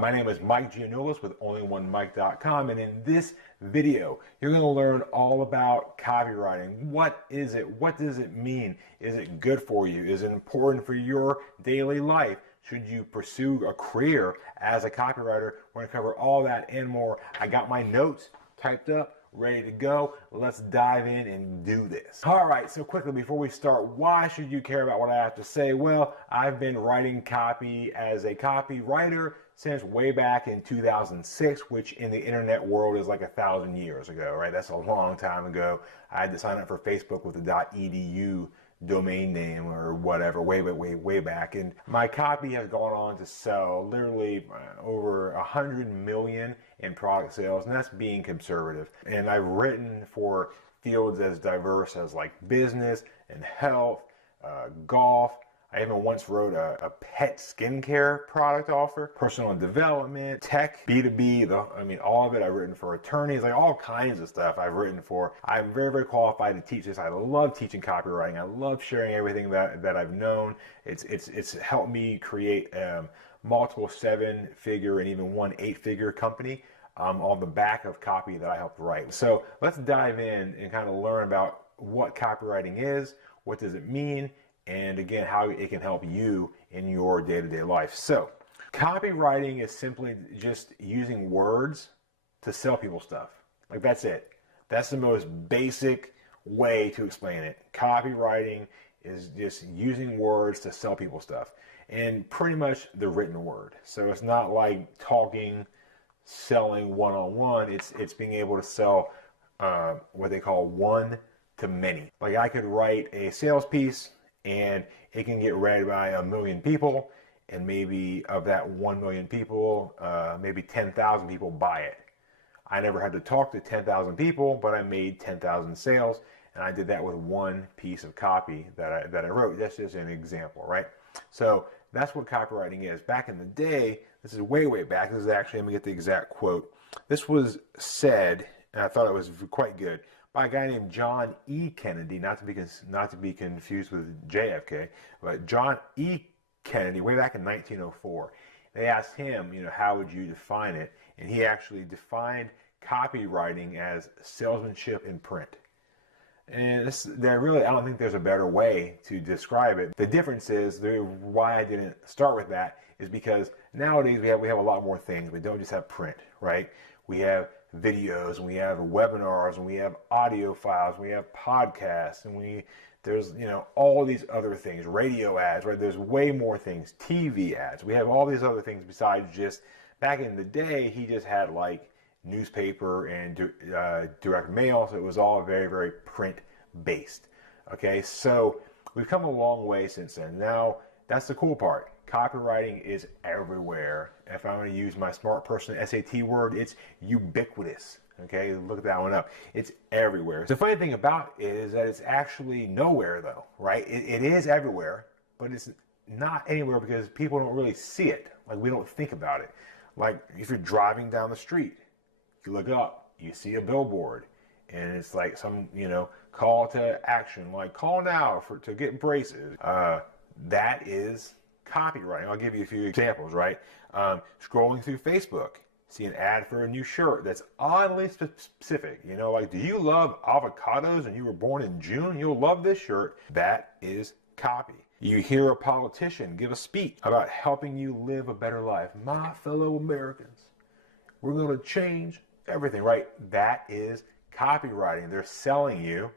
My name is Mike Giannulis with onlyonemike.com, and in this video, you're going to learn all about copywriting. What is it? What does it mean? Is it good for you? Is it important for your daily life? Should you pursue a career as a copywriter? We're going to cover all that and more. I got my notes typed up, ready to go. Let's dive in and do this. All right, so quickly before we start, why should you care about what I have to say? Well, I've been writing copy as a copywriter since way back in 2006, which in the internet world is like 1,000 years ago, right? That's a long time ago. I had to sign up for Facebook with the .edu domain name or whatever, way back. And my copy has gone on to sell literally over 100 million in product sales, and that's being conservative. And I've written for fields as diverse as like business and health, golf. I even once wrote a pet skincare product offer, personal development, tech, B2B, all of it. I've written for attorneys, like all kinds of stuff I've written for. I'm very, very qualified to teach this. I love teaching copywriting. I love sharing everything that I've known. It's helped me create multiple 7-figure and even one 8-figure company on the back of copy that I helped write. So let's dive in and kind of learn about what copywriting is, what does it mean, and again, how it can help you in your day-to-day life. So, copywriting is simply just using words to sell people stuff. Like, that's it. That's the most basic way to explain it. Copywriting is just using words to sell people stuff. And pretty much the written word. So it's not like talking, selling one-on-one. It's being able to sell what they call one to many. Like, I could write a sales piece and it can get read by 1 million people, and maybe of that 1 million people, maybe 10,000 people buy it. I never had to talk to 10,000 people, but I made 10,000 sales, and I did that with one piece of copy that I wrote. That's just an example, right? So that's what copywriting is. Back in the day, this is way back. This is actually, let me get the exact quote. This was said, and I thought it was quite good, by a guy named John E. Kennedy, not to be confused with JFK, but John E. Kennedy, way back in 1904. They asked him, how would you define it? And he actually defined copywriting as salesmanship in print. And I don't think there's a better way to describe it. The difference is, why I didn't start with that is because nowadays we have a lot more things. We don't just have print, right? We have videos, and we have webinars, and we have audio files, and we have podcasts, and there's all these other things, radio ads, right? There's way more things, TV ads. We have all these other things besides just, back in the day, he just had like newspaper and direct mail, so it was all very, very print based. Okay, so we've come a long way since then. Now, that's the cool part. Copywriting is everywhere. If I'm going to use my smart person SAT word, it's ubiquitous. Okay, look that one up. It's everywhere. The funny thing about it is that it's actually nowhere though, right? It is everywhere, but it's not anywhere because people don't really see it. Like, we don't think about it. Like, if you're driving down the street, you look up, you see a billboard, and it's like some, call to action, like call now to get braces. That is copywriting. I'll give you a few examples, right? Scrolling through Facebook, see an ad for a new shirt that's oddly specific. Like, do you love avocados and you were born in June? You'll love this shirt. That is copy. You hear a politician give a speech about helping you live a better life. My fellow Americans, we're going to change everything, right? That is copywriting. They're selling you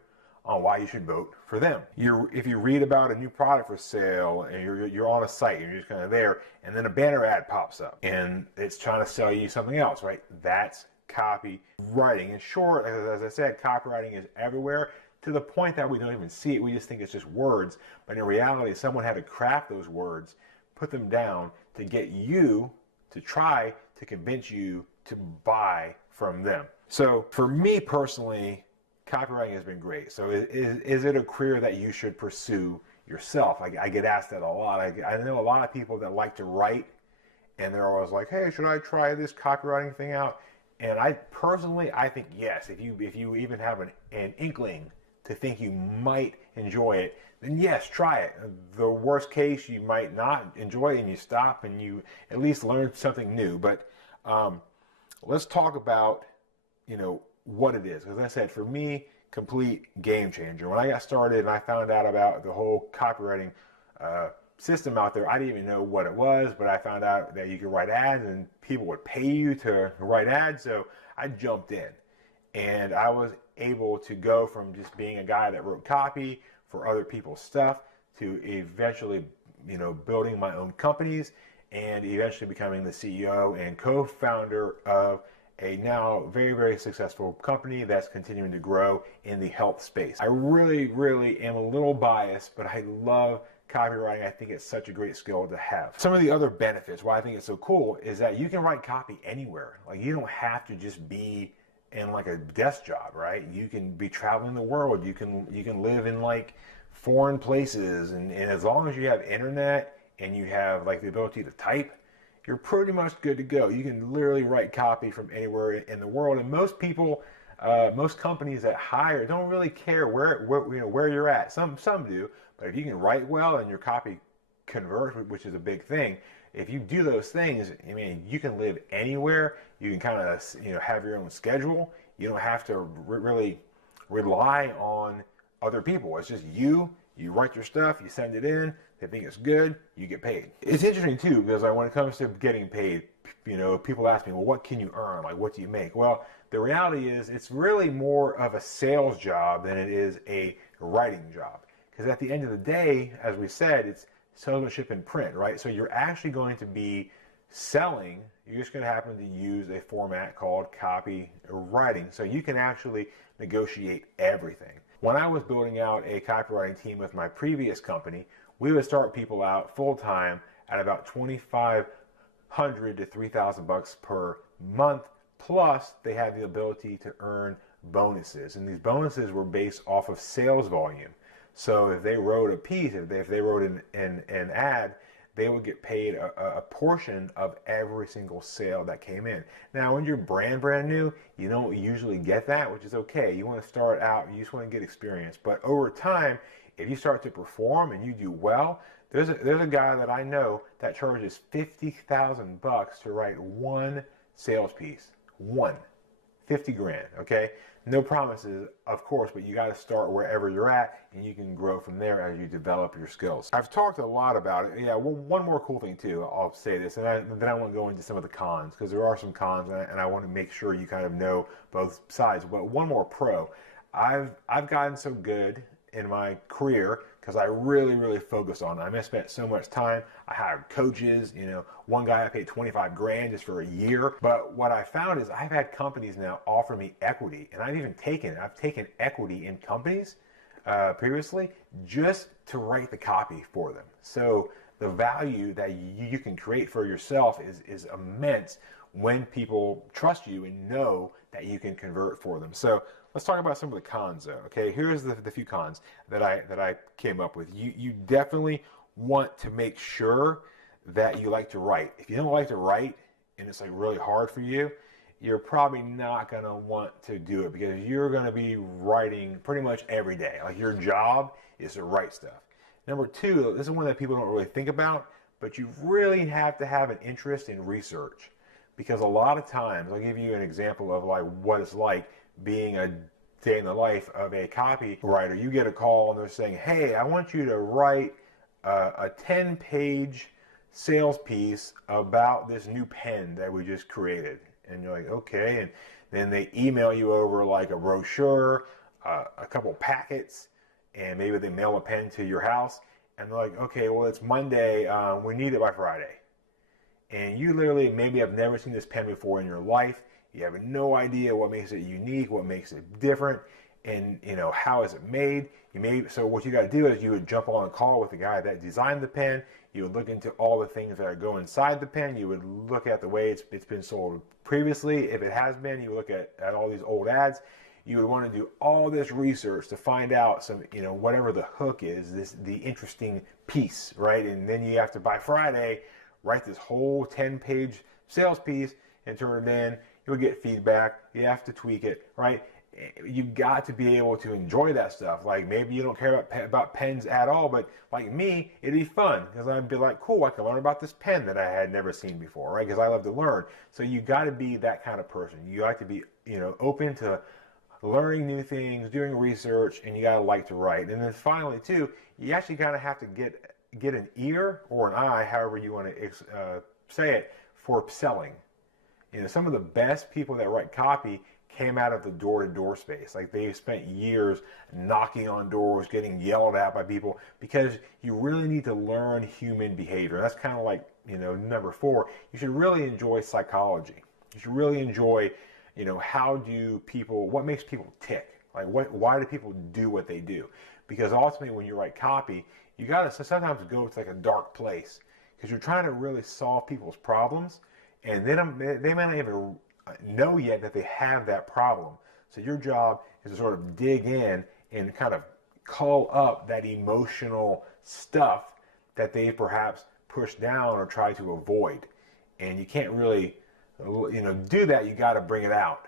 on why you should vote for them. If you read about a new product for sale and you're on a site, you're just kind of there, and then a banner ad pops up and it's trying to sell you something else, right? That's copywriting. In short, as I said, copywriting is everywhere to the point that we don't even see it. We just think it's just words, but in reality, someone had to craft those words, put them down to get you to try to convince you to buy from them. So for me personally, copywriting has been great. So is it a career that you should pursue yourself? I get asked that a lot. I know a lot of people that like to write, and they're always like, hey, should I try this copywriting thing out? And I think yes. If you even have an inkling to think you might enjoy it, then yes, try it. The worst case, you might not enjoy it and you stop and you at least learn something new. But let's talk about, what it is. Because I said, for me, complete game changer. When I got started and I found out about the whole copywriting system out there, I didn't even know what it was, but I found out that you could write ads and people would pay you to write ads. So I jumped in and I was able to go from just being a guy that wrote copy for other people's stuff to eventually, building my own companies and eventually becoming the CEO and co-founder of a now very, very successful company that's continuing to grow in the health space. I really, really am a little biased, but I love copywriting. I think it's such a great skill to have. Some of the other benefits, why I think it's so cool, is that you can write copy anywhere. Like, you don't have to just be in like a desk job, right? You can be traveling the world. You can live in like foreign places, and as long as you have internet and you have like the ability to type, you're pretty much good to go. You can literally write copy from anywhere in the world, and most people, most companies that hire don't really care where you're at. Some do, but if you can write well and your copy converts, which is a big thing, if you do those things, I mean, you can live anywhere. You can kind of, have your own schedule. You don't have to really rely on other people. It's just you write your stuff, you send it in, they think it's good, you get paid. It's interesting too, because when it comes to getting paid, people ask me, well, what can you earn? Like, what do you make? Well, the reality is it's really more of a sales job than it is a writing job. Because at the end of the day, as we said, it's salesmanship in print, right? So you're actually going to be selling. You're just going to happen to use a format called copywriting. So you can actually negotiate everything. When I was building out a copywriting team with my previous company, we would start people out full time at about $2,500 to $3,000 per month. Plus, they had the ability to earn bonuses, and these bonuses were based off of sales volume. So if they wrote a piece, if they wrote an ad, they would get paid a portion of every single sale that came in. Now, when you're brand new, you don't usually get that, which is okay. You want to start out, you just want to get experience. But over time, if you start to perform and you do well, there's a guy that I know that charges $50,000 to write one sales piece. One. 50 grand, okay? No promises, of course, but you got to start wherever you're at, and you can grow from there as you develop your skills. I've talked a lot about it. Yeah, well, one more cool thing too, I'll say this, and then I want to go into some of the cons, because there are some cons, and I want to make sure you kind of know both sides. But one more pro. I've gotten so good in my career because I really, really focused on it. I spent so much time. I hired coaches. One guy I paid 25 grand just for a year. But what I found is I've had companies now offer me equity, and I've taken equity in companies previously just to write the copy for them. So the value that you can create for yourself is immense when people trust you and know that you can convert for them. So let's talk about some of the cons though. Okay, here's the few cons that I came up with. You definitely want to make sure that you like to write. If you don't like to write and it's like really hard for you, you're probably not going to want to do it, because you're going to be writing pretty much every day. Like, your job is to write stuff. Number two, this is one that people don't really think about, but you really have to have an interest in research. Because a lot of times, I'll give you an example of like what it's like being a day in the life of a copywriter. You get a call and they're saying, hey, I want you to write a 10-page sales piece about this new pen that we just created. And you're like, okay. And then they email you over like a brochure, a couple packets, and maybe they mail a pen to your house. And they're like, okay, well, it's Monday. We need it by Friday. And you literally maybe have never seen this pen before in your life. You have no idea what makes it unique, what makes it different, and how is it made. So what you got to do is you would jump on a call with the guy that designed the pen. You would look into all the things that go inside the pen. You would look at the way it's been sold previously. If it has been, you would look at all these old ads. You would want to do all this research to find out some, whatever the hook is, the interesting piece, right? And then you have to, by Friday, write this whole 10-page sales piece and turn it in. You'll get feedback. You have to tweak it, right? you've got to be able to enjoy that stuff. Like maybe you don't care about pens at all, but like me, it'd be fun because I'd be like, cool, I can learn about this pen that I had never seen before, right? Because I love to learn. So you got to be that kind of person. You got to be, open to learning new things, doing research, and you got to like to write. And then finally, too, you actually kind of have to get an ear or an eye, however you want to say it, for selling. Some of the best people that write copy came out of the door-to-door space. Like they spent years knocking on doors, getting yelled at by people, because you really need to learn human behavior. That's kind of like, number 4. You should really enjoy psychology. You should really enjoy, what makes people tick? Like why do people do what they do? Because ultimately when you write copy, you got to sometimes go to like a dark place because you're trying to really solve people's problems, and they may not even know yet that they have that problem. So your job is to sort of dig in and kind of call up that emotional stuff that they perhaps push down or try to avoid. And you can't really, do that. You got to bring it out.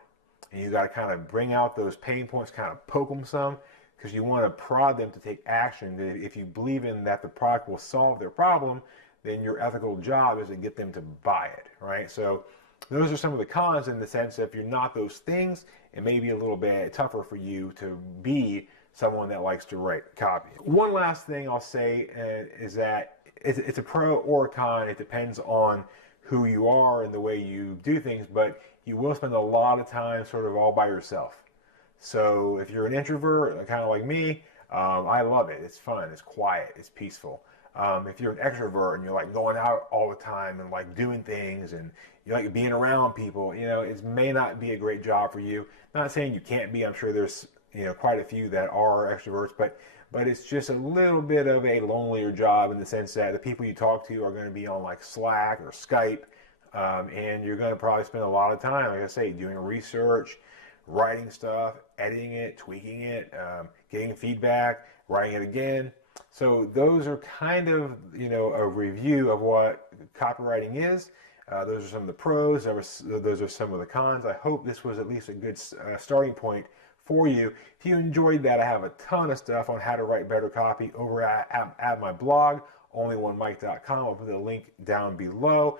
And you got to kind of bring out those pain points, kind of poke them some, because you want to prod them to take action. If you believe in that the product will solve their problem, then your ethical job is to get them to buy it, right? So those are some of the cons, in the sense that if you're not those things, it may be a little bit tougher for you to be someone that likes to write copy. One last thing I'll say is that it's a pro or a con. It depends on who you are and the way you do things, but you will spend a lot of time sort of all by yourself. So if you're an introvert, kind of like me, I love it. It's fun, it's quiet, it's peaceful. If you're an extrovert and you're like going out all the time and like doing things and you like being around people, it may not be a great job for you. Not saying you can't be. I'm sure there's quite a few that are extroverts, but it's just a little bit of a lonelier job, in the sense that the people you talk to are going to be on like Slack or Skype, and you're going to probably spend a lot of time, like I say, doing research, writing stuff, editing it, tweaking it, getting feedback, writing it again. So those are kind of, a review of what copywriting is. Those are some of the pros. Those are some of the cons. I hope this was at least a good starting point for you. If you enjoyed that, I have a ton of stuff on how to write better copy over at my blog, onlyonemike.com. I'll put the link down below.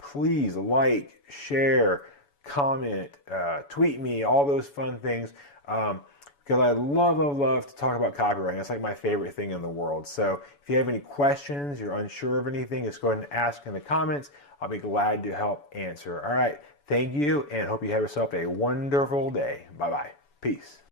Please like, share, comment, tweet me, all those fun things. Because I love to talk about copywriting. That's like my favorite thing in the world. So if you have any questions, you're unsure of anything, just go ahead and ask in the comments. I'll be glad to help answer. All right. Thank you, and hope you have yourself a wonderful day. Bye-bye. Peace.